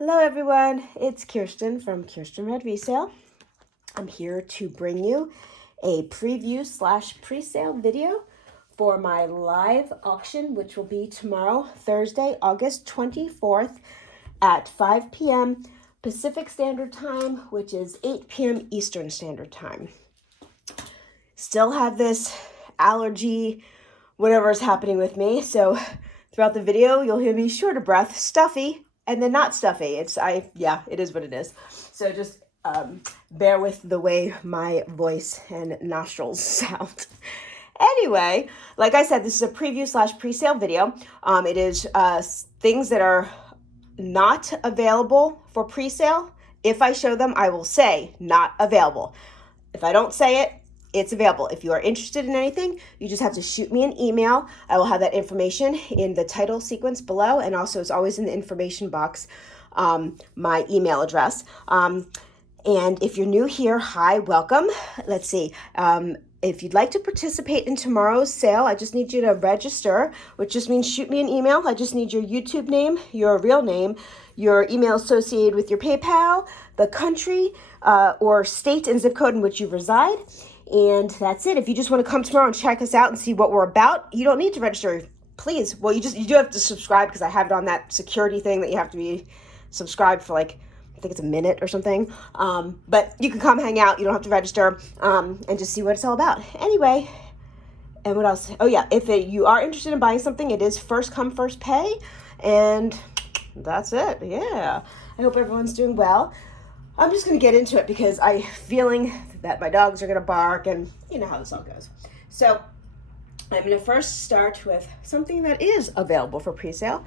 Hello everyone, it's Kiersten from Kiersten Red Resale. I'm here to bring you a preview / pre-sale video for my live auction, which will be tomorrow, Thursday, August 24th at 5 p.m. Pacific Standard Time, which is 8 p.m. Eastern Standard Time. Still have this allergy, whatever is happening with me, so throughout the video, you'll hear me short of breath, stuffy, and then not stuffy. It is what it is. So just bear with the way my voice and nostrils sound. Anyway, like I said, this is a preview / pre-sale video. It is things that are not available for pre-sale. If I show them, I will say not available. If I don't say it, it's available. If you are interested in anything, you just have to shoot me an email. I will have that information in the title sequence below, and also it's always in the information box, my email address. And if you're new here, hi, welcome. Let's see. If you'd like to participate in tomorrow's sale, I just need you to register, which just means shoot me an email. I just need your YouTube name, your real name, your email associated with your PayPal, the country or state and zip code in which you reside. And that's it. If you just want to come tomorrow and check us out and see what we're about, you don't need to register. Please. Well, you do have to subscribe because I have it on that security thing that you have to be subscribed for I think it's a minute or something. But you can come hang out. You don't have to register and just see what it's all about. Anyway, and what else? Oh, yeah. If you are interested in buying something, it is first come, first pay. And that's it. Yeah. I hope everyone's doing well. I'm just going to get into it because I'm feeling that my dogs are going to bark and you know how this all goes. So I'm going to first start with something that is available for pre-sale.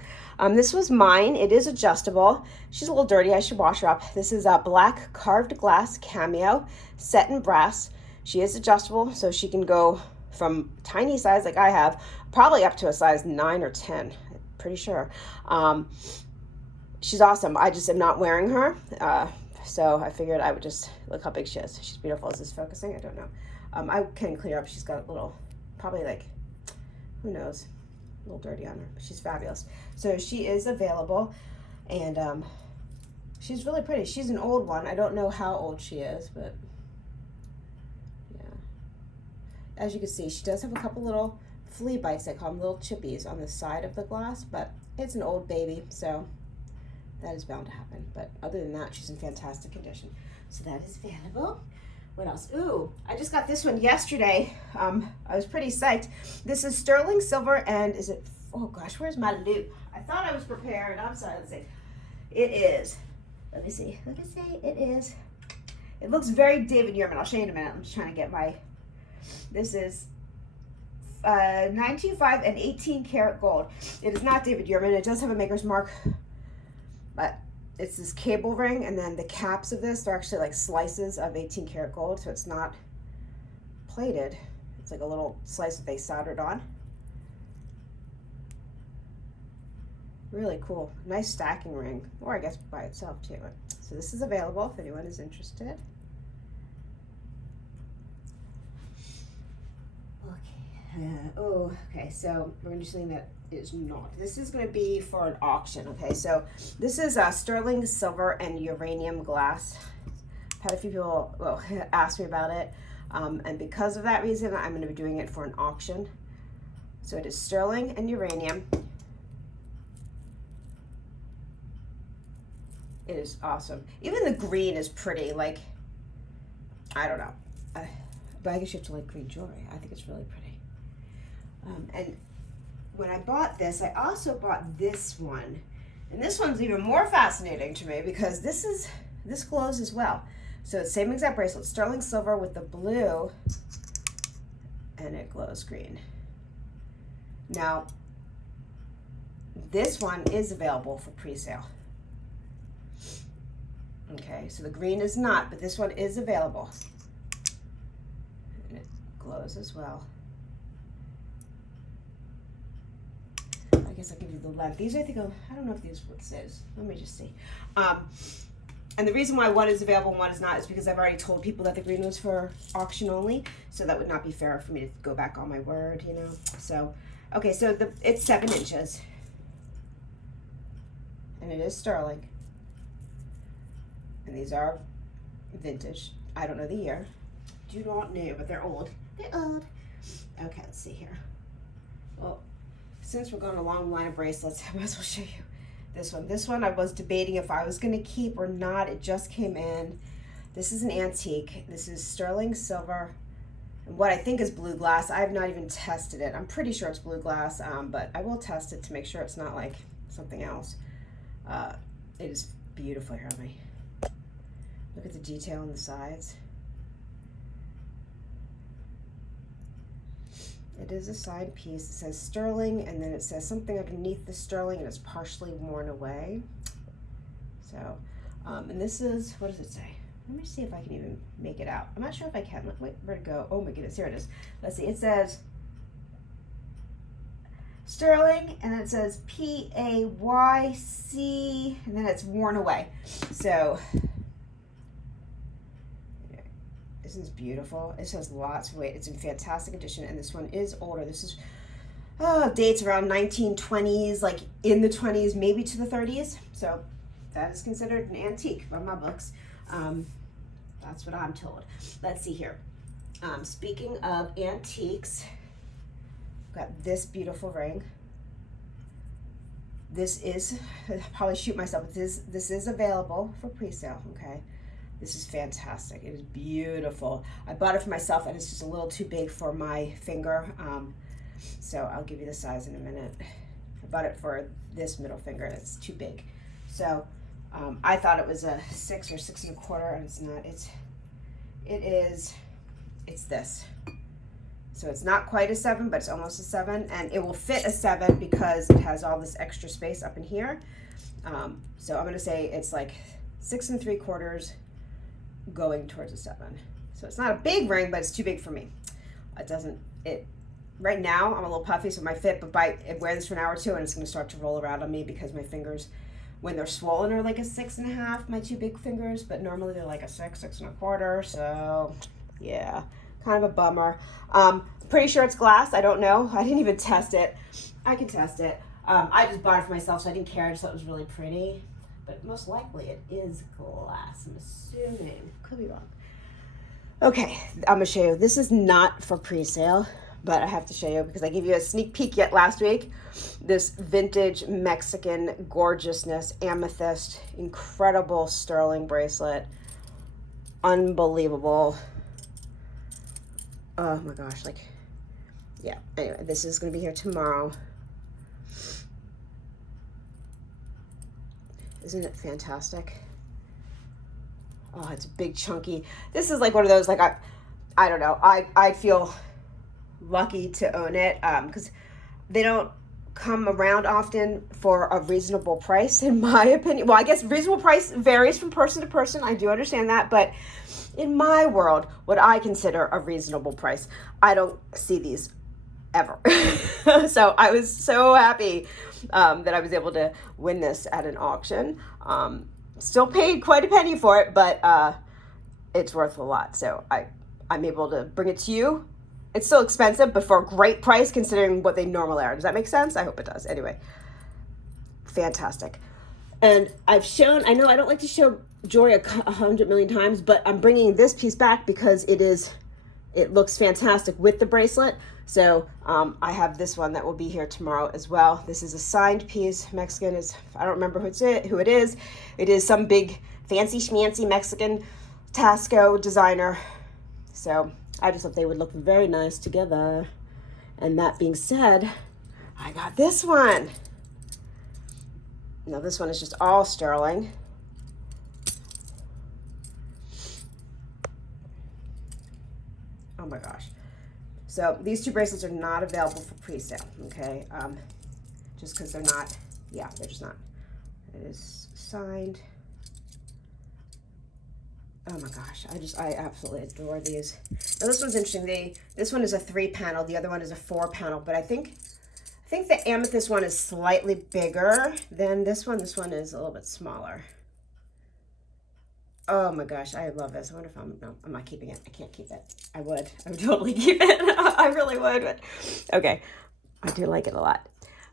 This was mine. It is adjustable. She's a little dirty. I should wash her up. This is a black carved glass cameo set in brass. She is adjustable, so she can go from tiny size like I have, probably up to a size 9 or 10. I'm pretty sure. She's awesome. I just am not wearing her. So I figured I would just look how big she is. She's beautiful. Is this focusing? I don't know. I can clear up. She's got a little, probably who knows, a little dirty on her, but she's fabulous. So she is available, and she's really pretty. She's an old one. I don't know how old she is, but yeah. As you can see, she does have a couple little flea bites. I call them little chippies on the side of the glass, but it's an old baby, so that is bound to happen. But other than that, she's in fantastic condition. So that is available. What else? Ooh, I just got this one yesterday. I was pretty psyched. This is sterling silver, and is it, oh gosh, where's my loop? I thought I was prepared. I'm sorry, let's see. It is, let me see, it is. It looks very David Yurman. I'll show you in a minute. I'm just trying to get this is 925 and 18 karat gold. It is not David Yurman. It does have a maker's mark, but it's this cable ring, and then the caps of this are actually like slices of 18 karat gold, so it's not plated. It's like a little slice that they soldered on. Really cool. Nice stacking ring, or I guess by itself too. So this is available if anyone is interested. Okay, so we're going to do something that is not. This is going to be for an auction, okay? So this is sterling silver and uranium glass. I've had a few people ask me about it, and because of that reason, I'm going to be doing it for an auction. So it is sterling and uranium. It is awesome. Even the green is pretty, I don't know. But I guess you have to like green jewelry. I think it's really pretty. And when I bought this, I also bought this one. And this one's even more fascinating to me because this glows as well. So it's same exact bracelet, sterling silver with the blue, and it glows green. Now, this one is available for pre-sale. Okay, so the green is not, but this one is available. And it glows as well. I guess I'll give you the length. These, I don't know if these what this is. Let me just see. And the reason why one is available and one is not is because I've already told people that the green was for auction only, so that would not be fair for me to go back on my word, you know. So, okay, so it's 7 inches, and it is sterling. And these are vintage. I don't know the year. Do not know, but they're old. They're old. Okay, let's see here. Well, since we're going along the line of bracelets, I might as well show you this one. This one I was debating if I was going to keep or not. It just came in. This is an antique. This is sterling silver. And what I think is blue glass. I have not even tested it. I'm pretty sure it's blue glass, but I will test it to make sure it's not like something else. It is beautiful. Here, let me look at the detail on the sides. It is a side piece. It says sterling, and then it says something underneath the sterling, and it's partially worn away. So, and this is, what does it say? Let me see if I can even make it out. I'm not sure if I can. Wait, where'd it go? Oh my goodness, here it is. Let's see. It says sterling, and then it says PAYC, and then it's worn away. So, this is beautiful. This has lots of weight. It's in fantastic condition, and this one is older. This is dates around 1920s, like in the 20s, maybe to the 30s. So that is considered an antique by my books. That's what I'm told. Let's see here. Speaking of antiques, I've got this beautiful ring. This is, I'll probably shoot myself, but this is available for pre-sale, okay? This is fantastic. It is beautiful. I bought it for myself, and it's just a little too big for my finger. So I'll give you the size in a minute. I bought it for this middle finger, and it's too big. So I thought it was a 6 or 6 1/4, and it's not. It's this. So it's not quite a 7, but it's almost a 7, and it will fit a 7 because it has all this extra space up in here. So I'm gonna say it's like 6 3/4 going towards a 7. So it's not a big ring, but it's too big for me. Right now I'm a little puffy, so my fit, but I wear this for an hour or two, and it's gonna start to roll around on me because my fingers, when they're swollen, are like a 6 1/2, my 2 big fingers, but normally they're like a 6, 6 1/4. So yeah, kind of a bummer. Pretty sure it's glass. I don't know. I didn't even test it. I can test it. I just bought it for myself, so I didn't care. I just thought it was really pretty. But most likely it is glass, I'm assuming. Could be wrong. Okay, I'm gonna show you. This is not for pre-sale, but I have to show you because I gave you a sneak peek yet last week. This vintage Mexican gorgeousness, amethyst, incredible sterling bracelet. Unbelievable. Oh my gosh, like, yeah. Anyway, this is gonna be here tomorrow. Isn't it fantastic? Oh, it's big, chunky. This is like one of those, like, I don't know. I feel lucky to own it because they don't come around often for a reasonable price, in my opinion. Well, I guess reasonable price varies from person to person. I do understand that, but in my world, what I consider a reasonable price, I don't see these ever. So I was so happy that I was able to win this at an auction. Still paid quite a penny for it, but it's worth a lot. So I'm able to bring it to you. It's still expensive, but for a great price considering what they normally are. Does that make sense? I hope it does. Anyway, fantastic. And I've shown, I know I don't like to show jewelry 100 million times, but I'm bringing this piece back because it looks fantastic with the bracelet. So I have this one that will be here tomorrow as well. This is a signed piece. Mexican is, I don't remember who it is. It is some big fancy schmancy Mexican Tasco designer. So I just thought they would look very nice together. And that being said, I got this one. Now this one is just all sterling. Oh my gosh. So these 2 bracelets are not available for pre-sale, okay? Just because they're not, yeah, they're just not. It is signed. Oh my gosh, I absolutely adore these. Now this one's interesting. This one is a 3-panel, the other one is a 4-panel, but I think the amethyst one is slightly bigger than this one. This one is a little bit smaller. Oh my gosh, I love this. I wonder if no, I'm not keeping it. I can't keep it. I would totally keep it. I really would, but okay. I do like it a lot.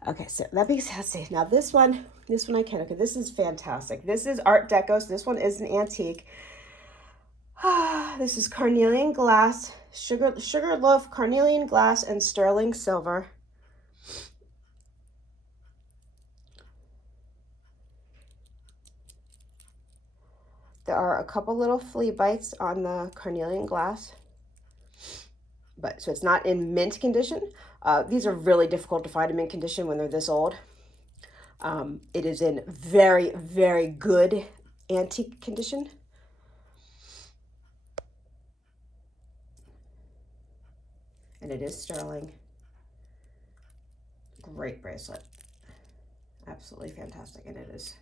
Okay, so that being said, let's see. Now this one I can. Okay, this is fantastic. This is Art Deco. So this one is an antique. This is carnelian glass, sugar loaf, carnelian glass, and sterling silver. There are a couple little flea bites on the carnelian glass, but so it's not in mint condition. These are really difficult to find in mint condition when they're this old. It is in very, very good antique condition. And it is sterling. Great bracelet. Absolutely fantastic. And it is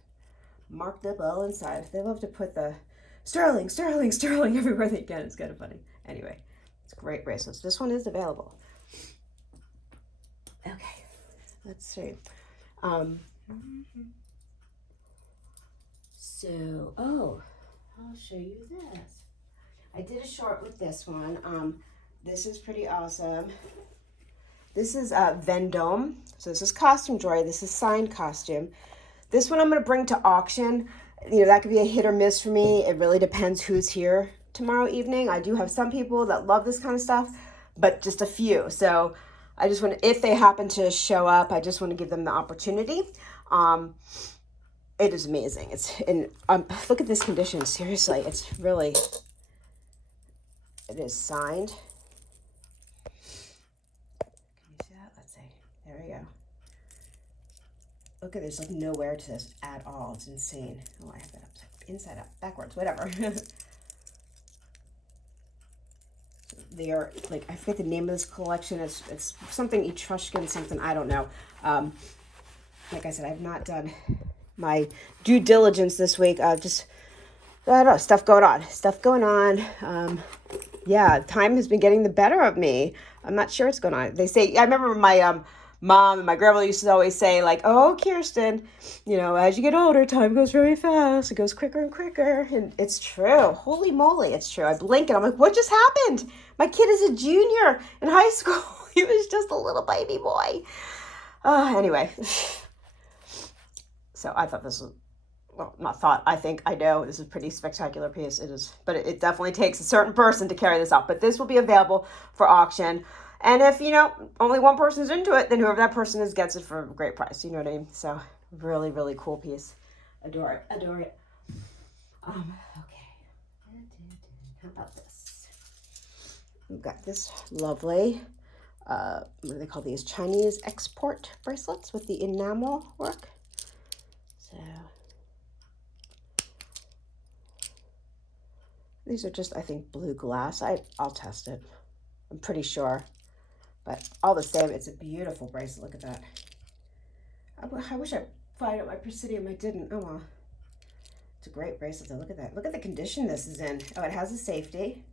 marked up all inside. They love to put the sterling, sterling, sterling everywhere they can. It's kind of funny. Anyway, it's great bracelets. This one is available. Okay, let's see. So, oh, I'll show you this. I did a short with this one. This is pretty awesome. This is Vendome. So this is costume jewelry. This is signed costume. This one I'm going to bring to auction. You know, that could be a hit or miss for me. It really depends who's here tomorrow evening. I do have some people that love this kind of stuff, but just a few. So I just want to, if they happen to show up, I just want to give them the opportunity. It is amazing. It's in, look at this condition. Seriously, it's really, it is signed. There we go. Look at there's like no wear to this at all. It's insane. Oh, I have that inside out, backwards, whatever. They are like, I forget the name of this collection. It's something Etruscan, something, I don't know. Like I said, I've not done my due diligence this week. Just, I don't know, stuff going on. Yeah, time has been getting the better of me. I'm not sure what's going on. They say, I remember my mom and my grandmother used to always say, like, oh, Kiersten, you know, as you get older, time goes very fast. It goes quicker and quicker. And it's true. Holy moly, it's true. I blink and I'm like, what just happened? My kid is a junior in high school. He was just a little baby boy. Anyway. So I thought this was, well, not thought, I think, I know this is a pretty spectacular piece. It is, but it definitely takes a certain person to carry this out. But this will be available for auction. And if, you know, only one person is into it, then whoever that person is gets it for a great price. You know what I mean? So really, really cool piece. Adore it. Adore it. Okay. How about this? We've got this lovely, what do they call these? Chinese export bracelets with the enamel work. So these are just, I think, blue glass. I'll test it. I'm pretty sure. But all the same, it's a beautiful bracelet. Look at that. I wish I'd find out my Presidium. I didn't. Oh, well. It's a great bracelet, though. Look at that. Look at the condition this is in. Oh, it has a safety.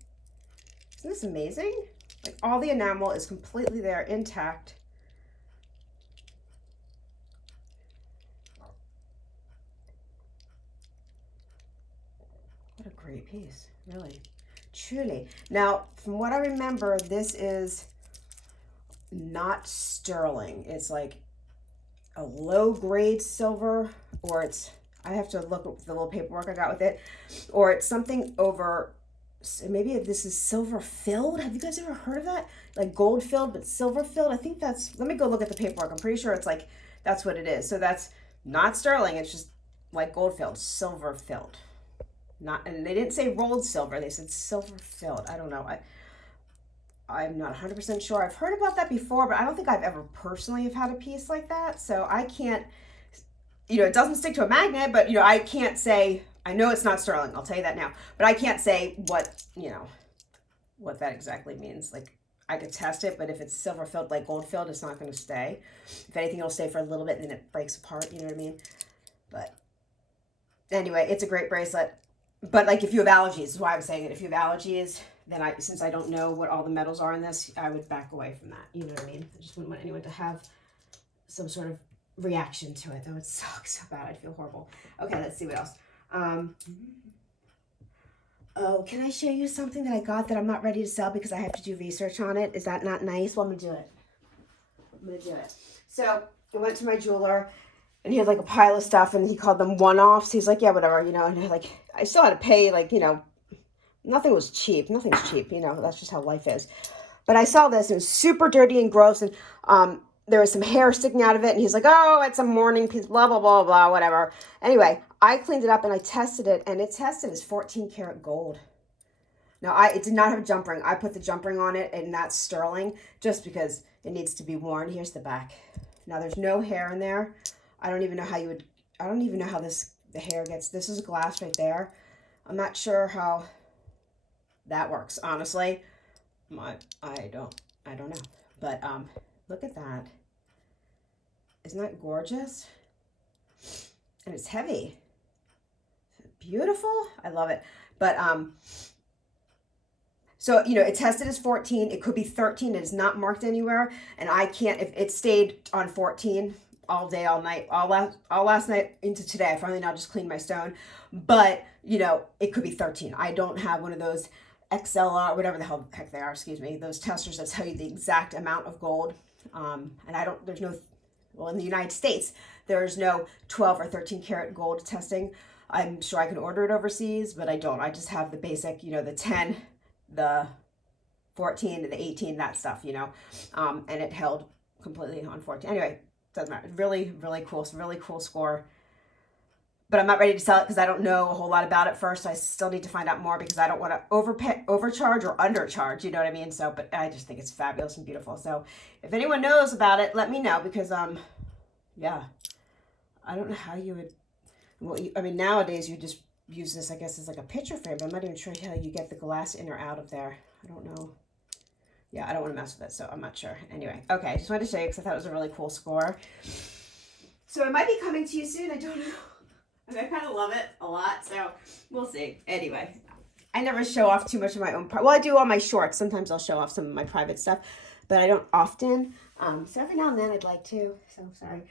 Isn't this amazing? Like, all the enamel is completely there, intact. What a great piece, really. Truly. Now, from what I remember, this is not sterling. It's like a low grade silver, or it's, I have to look at the little paperwork I got with it, or it's something over, maybe this is silver filled. Have you guys ever heard of that? Like gold filled, but silver filled. I think that's, let me go look at the paperwork. I'm pretty sure it's like, that's what it is. So that's not sterling. It's just like gold filled, silver filled. Not, and they didn't say rolled silver. They said silver filled. I don't know. I'm not 100% sure. I've heard about that before, but I don't think I've ever personally have had a piece like that. So I can't, you know, it doesn't stick to a magnet, but, you know, I can't say, I know it's not sterling. I'll tell you that now. But I can't say what, you know, what that exactly means. Like, I could test it, but if it's silver filled, like gold filled, it's not going to stay. If anything, it'll stay for a little bit and then it breaks apart. You know what I mean? But anyway, it's a great bracelet. But like, if you have allergies, this is why I'm saying it. If you have allergies, then since I don't know what all the metals are in this, I would back away from that. You know what I mean? I just wouldn't want anyone to have some sort of reaction to it. That would suck so bad. I'd feel horrible. Okay, let's see what else. Oh, can I show you something that I got that I'm not ready to sell because I have to do research on it? Is that not nice? Well, I'm going to do it. I'm going to do it. So I went to my jeweler, and he had like a pile of stuff, and he called them one-offs. He's like, yeah, whatever, you know, and like, I still had to pay, like, you know, nothing was cheap. Nothing's cheap, you know, that's just how life is. But I saw this, and it was super dirty and gross, and there was some hair sticking out of it, and he's like, oh, it's a mourning piece, blah, blah, blah, blah, whatever. Anyway, I cleaned it up, and I tested it, and it tested as 14 karat gold. Now, it did not have a jump ring. I put the jump ring on it, and that's sterling, just because it needs to be worn. Here's the back. Now, there's no hair in there. I don't even know how the hair gets. This is glass right there. I'm not sure how that works, honestly. I don't know. But look at that. Isn't that gorgeous? And it's heavy. Beautiful. I love it. But so, you know, it tested as 14. It could be 13. It is not marked anywhere. And I can't, if it stayed on 14 all day, all night, all last night into today. I finally now just cleaned my stone. But, you know, it could be 13. I don't have one of those XLR, whatever the heck they are, excuse me, those testers that tell you the exact amount of gold. And well, in the United States, there's no 12 or 13 karat gold testing. I'm sure I can order it overseas, but I don't. I just have the basic, you know, the 10, the 14, and the 18, that stuff, you know, and it held completely on 14. Anyway, doesn't matter. Really, really cool. Some really cool score. But I'm not ready to sell it because I don't know a whole lot about it first. I still need to find out more because I don't want to overcharge or undercharge, you know what I mean? So, but I just think it's fabulous and beautiful. So if anyone knows about it, let me know because, yeah, I don't know how you would, well, I mean, nowadays you just use this, I guess, as like a picture frame, but I'm not even sure how you get the glass in or out of there. I don't know. Yeah, I don't want to mess with it, so I'm not sure. Anyway, okay, I just wanted to show you because I thought it was a really cool score. So it might be coming to you soon. I don't know. I kind of love it a lot, so we'll see. Anyway, I never show off too much of my own part. Well, I do on my shorts. Sometimes I'll show off some of my private stuff, but I don't often. So every now and then I'd like to. So sorry.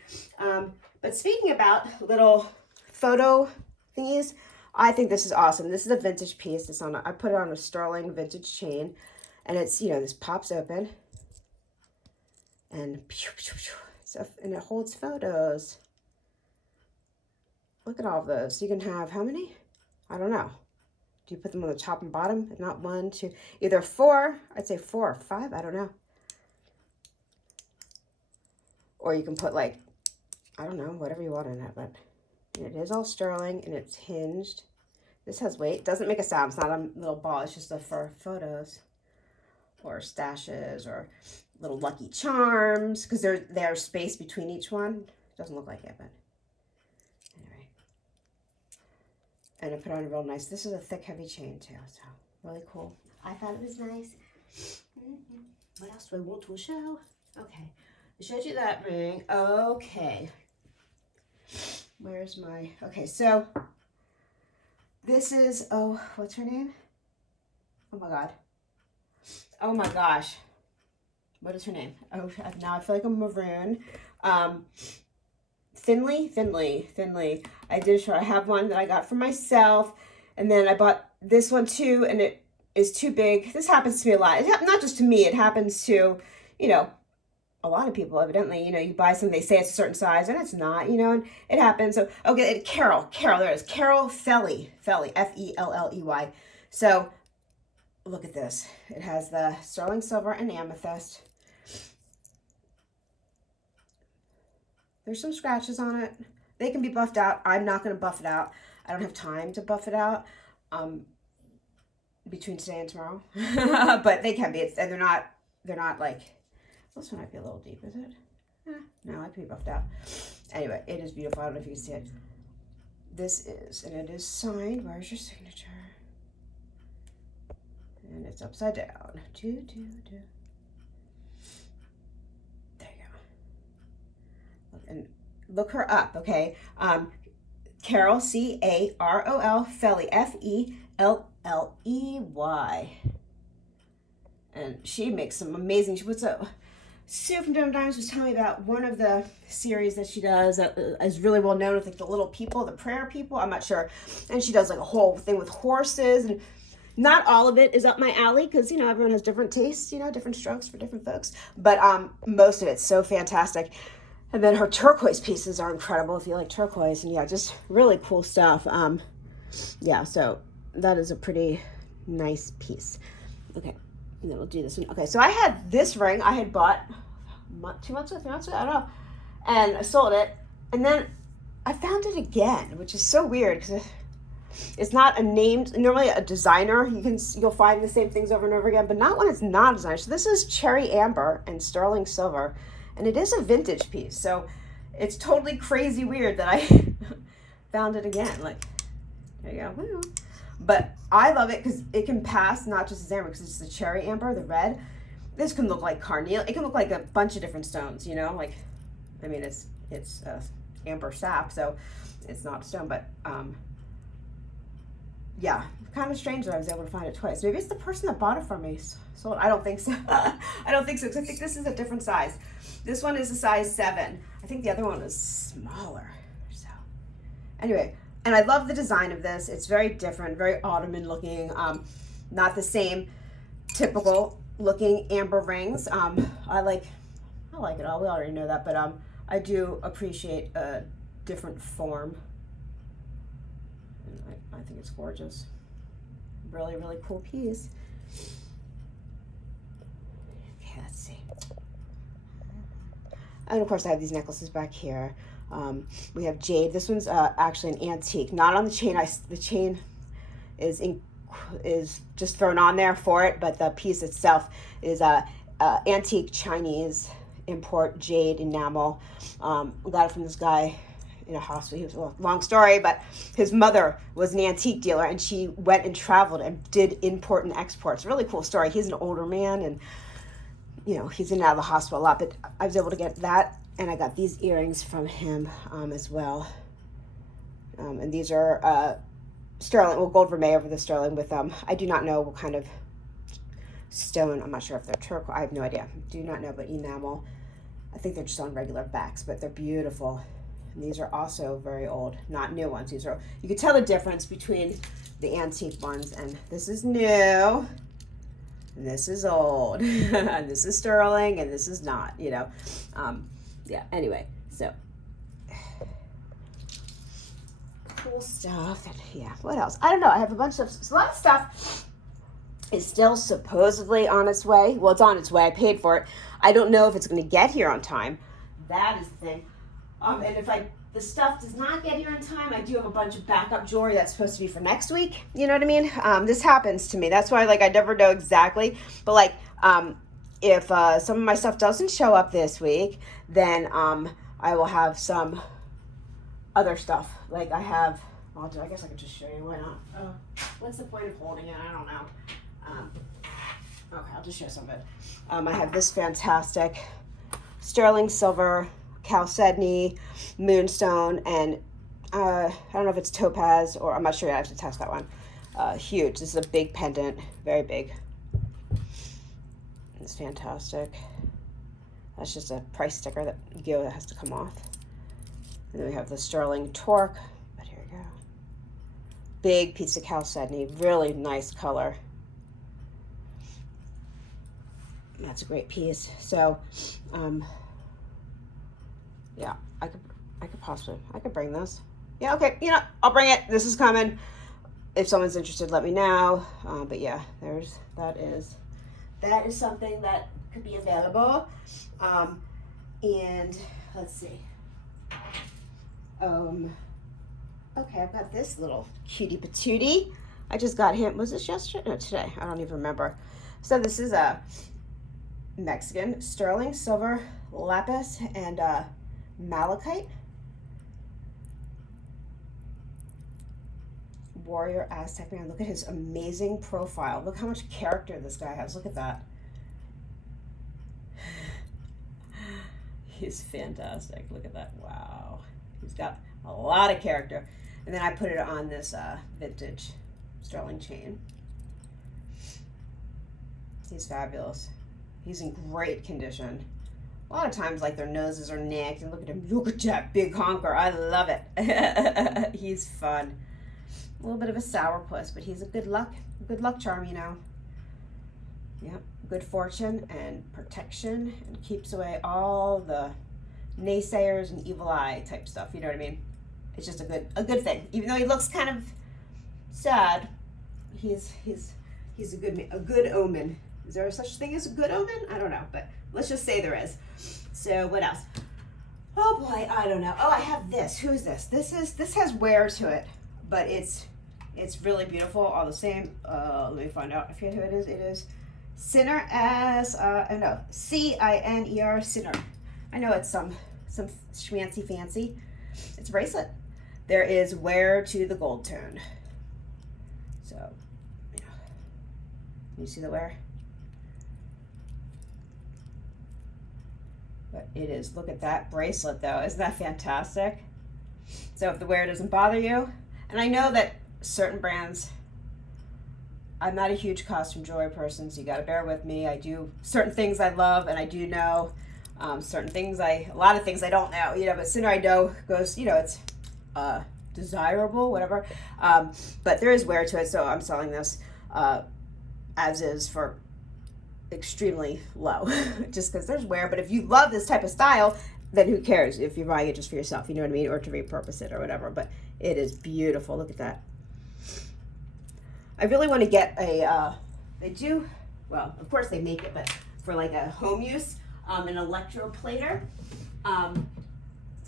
But speaking about little photo thingies, I think this is awesome. This is a vintage piece. It's on. I put it on a sterling vintage chain, and it's, you know, this pops open, and it holds photos. Look at all of those. You can have how many? I don't know. Do you put them on the top and bottom? If not, 1, 2, either 4. I'd say 4 or 5. I don't know. Or you can put like, I don't know, whatever you want in it. But it is all sterling and it's hinged. This has weight. Doesn't make a sound. It's not a little ball. It's just for photos or stashes or little Lucky Charms because there's space between each one. Doesn't look like it, but. And I put on real nice. This is a thick, heavy chain too, so really cool. I thought it was nice. What else do I want to show? Okay, I showed you that ring. Okay, where's my? Okay, so this is. Oh, what's her name? Oh my God. Oh my gosh. What is her name? Oh, now I feel like I'm maroon. Thinly. I did show. I have one that I got for myself, and then I bought this one too, and it is too big. This happens to me a lot. Not just to me. It happens to, you know, a lot of people. Evidently, you know, you buy something, they say it's a certain size, and it's not. You know, and it happens. So okay, Carol. There it is. Carol Felley, Felley. So look at this. It has the sterling silver and amethyst. There's some scratches on it. They can be buffed out. I'm not going to buff it out. I don't have time to buff it out between today and tomorrow. But they can be. They're not like, this one might be a little deep, is it? No, it can be buffed out. Anyway, it is beautiful. I don't know if you can see it. This is, and it is signed. Where's your signature? And it's upside down. There you go. And look her up, okay? Carol, Carol, Felley, Felley. And she makes some amazing, she puts a, Sue from Dumb Dimes was telling me about one of the series that she does that is really well known with like the little people, the prayer people, I'm not sure. And she does like a whole thing with horses, and not all of it is up my alley because, you know, everyone has different tastes, you know, different strokes for different folks. But most of it's so fantastic. And then her turquoise pieces are incredible if you like turquoise. And yeah, just really cool stuff. Yeah, so that is a pretty nice piece. Okay, and then we'll do this one. Okay, so I had this ring I had bought 2 months ago, 3 months ago, I don't know. And I sold it. And then I found it again, which is so weird because it's not a named, normally a designer, you'll find the same things over and over again, but not when it's not a designer. So this is cherry amber and sterling silver, and it is a vintage piece. So it's totally crazy weird that I found it again. Like, there you go. But I love it because it can pass not just as amber, because it's the cherry amber, the red. This can look like carnelian. It can look like a bunch of different stones, you know, like, I mean, it's amber sap, so it's not a stone, but yeah, kind of strange that I was able to find it twice. Maybe it's the person that bought it from me sold. I don't think so. I don't think so, because I think this is a different size. This one is a size 7. I think the other one is smaller. So anyway, and I love the design of this. It's very different, very Ottoman looking, not the same typical looking amber rings. I like it all. We already know that, but I do appreciate a different form. I think it's gorgeous. Really, really cool piece. Okay, let's see. And of course I have these necklaces back here. We have jade. This one's actually an antique, not on the chain. The chain is just thrown on there for it, but the piece itself is a antique Chinese import jade enamel. We got it from this guy in a hospital. He was a long story, but his mother was an antique dealer, and she went and traveled and did import and exports. Really cool story. He's an older man, and you know, he's in and out of the hospital a lot, but I was able to get that, and I got these earrings from him as well. And these are sterling, well, gold vermeil over the sterling with I do not know what kind of stone. I'm not sure if they're turquoise. I have no idea. Do not know, but enamel. I think they're just on regular backs, but they're beautiful. And these are also very old, not new ones. These are, you can tell the difference between the antique ones, and this is new, and this is old, and this is sterling, and this is not, you know. Yeah, anyway, so cool stuff. And yeah, what else? I don't know. I have a bunch of, so a lot of stuff is still supposedly on its way. Well, it's on its way. I paid for it. I don't know if it's going to get here on time. That is the thing. And if the stuff does not get here in time, I do have a bunch of backup jewelry that's supposed to be for next week. You know what I mean? This happens to me. That's why, like, I never know exactly. But like, if some of my stuff doesn't show up this week, then I will have some other stuff. Like I have, well, I guess I could just show you. Why not? What's the point of holding it? I don't know. Okay, I'll just show some of it. I have this fantastic sterling silver chalcedony moonstone, and I don't know if it's topaz, or I'm not sure yet. I have to test that one. Huge. This is a big pendant, very big. It's fantastic. That's just a price sticker that has to come off. And then we have the sterling torque, but here we go. Big piece of chalcedony, really nice color. That's a great piece. So, yeah, I could bring this. Yeah, okay, you know, I'll bring it. This is coming. If someone's interested, let me know. But yeah, that is something that could be available. And let's see. Okay, I've got this little cutie patootie. I just got him. Was this yesterday? No, today. I don't even remember. So this is a Mexican sterling silver lapis and malachite. Warrior Aztec man. Look at his amazing profile. Look how much character this guy has. Look at that. He's fantastic. Look at that. Wow. He's got a lot of character. And then I put it on this vintage sterling chain. He's fabulous. He's in great condition. A lot of times, like, their noses are nicked, and look at him. Look at that big honker. I love it. He's fun. A little bit of a sourpuss, but he's a good luck charm, you know. Yep, good fortune and protection, and keeps away all the naysayers and evil eye type stuff. You know what I mean? It's just a good thing. Even though he looks kind of sad, he's a good omen. Is there such thing as a good omen? I don't know, but let's just say there is. So what else? Oh boy, I don't know. Oh, I have this. Who's this? This has wear to it, but it's really beautiful all the same. Let me find out. I forget who it is. It is Sinner as no, Ciner Sinner. I know it's some schmancy fancy. It's a bracelet. There is wear to the gold tone. So, yeah. You see the wear? But it is, look at that bracelet though. Isn't that fantastic? So if the wear doesn't bother you, and I know that certain brands, I'm not a huge costume jewelry person, so you gotta bear with me. I do certain things I love, and I do know certain things a lot of things I don't know, you know, but sooner I know goes, you know, it's desirable, whatever. But there is wear to it, so I'm selling this as is for extremely low, just because there's wear. But if you love this type of style, then who cares if you're buying it just for yourself, you know what I mean, or to repurpose it or whatever. But it is beautiful. Look at that. I really want to get a they do, well, of course they make it, but for like a home use, an electroplater.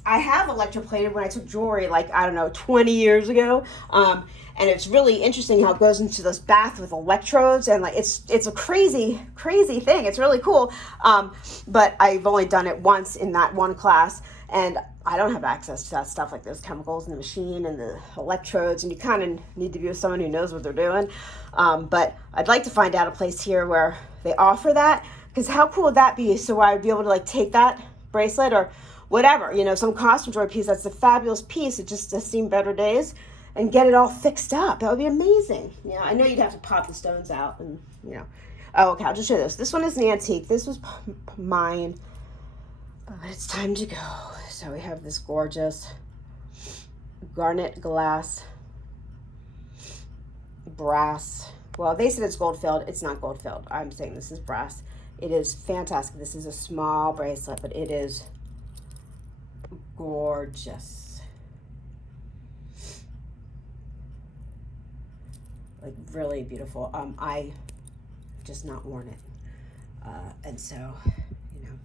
I have electroplated when I took jewelry, like, I don't know, 20 years ago. And it's really interesting how it goes into this bath with electrodes, and like it's a crazy thing. It's really cool. But I've only done it once in that one class, and I don't have access to that stuff, like those chemicals in the machine and the electrodes, and you kind of need to be with someone who knows what they're doing. But I'd like to find out a place here where they offer that, because how cool would that be? So I would be able to like take that bracelet or whatever, you know, some costume jewelry piece that's a fabulous piece. It just has seen better days, and get it all fixed up. That would be amazing. Yeah, I know you'd have to pop the stones out, and you know. Oh, okay, I'll just show you this. This one is an antique. This was mine, but it's time to go. So we have this gorgeous garnet glass brass. Well, they said it's gold filled. It's not gold filled. I'm saying this is brass. It is fantastic. This is a small bracelet, but it is gorgeous. Like really beautiful. I just not worn it. And so, you know,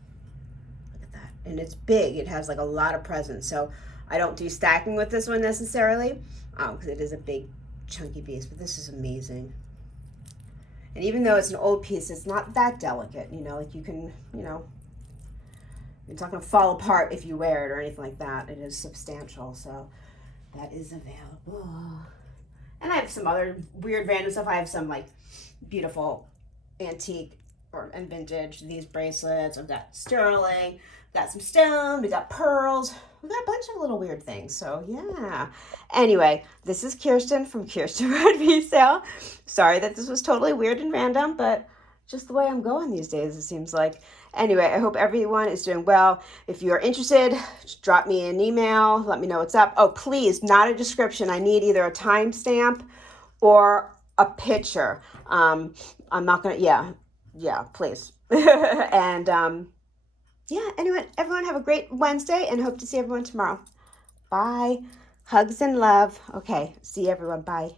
look at that. And it's big. It has like a lot of presence. So I don't do stacking with this one necessarily, because it is a big chunky piece, but this is amazing. And even though it's an old piece, it's not that delicate, you know, like you can, you know, it's not going to fall apart if you wear it or anything like that. It is substantial, so that is available. And I have some other weird random stuff. I have some like beautiful antique and vintage, these bracelets. I've got sterling, got some stone, we got pearls. We got a bunch of little weird things, so yeah. Anyway, this is Kiersten from Kiersten Red Resale. Sorry that this was totally weird and random, but just the way I'm going these days, it seems like. Anyway, I hope everyone is doing well. If you're interested, just drop me an email. Let me know what's up. Oh, please, not a description. I need either a timestamp or a picture. I'm not going to, yeah, please. And yeah, anyway, everyone have a great Wednesday and hope to see everyone tomorrow. Bye. Hugs and love. Okay, see everyone. Bye.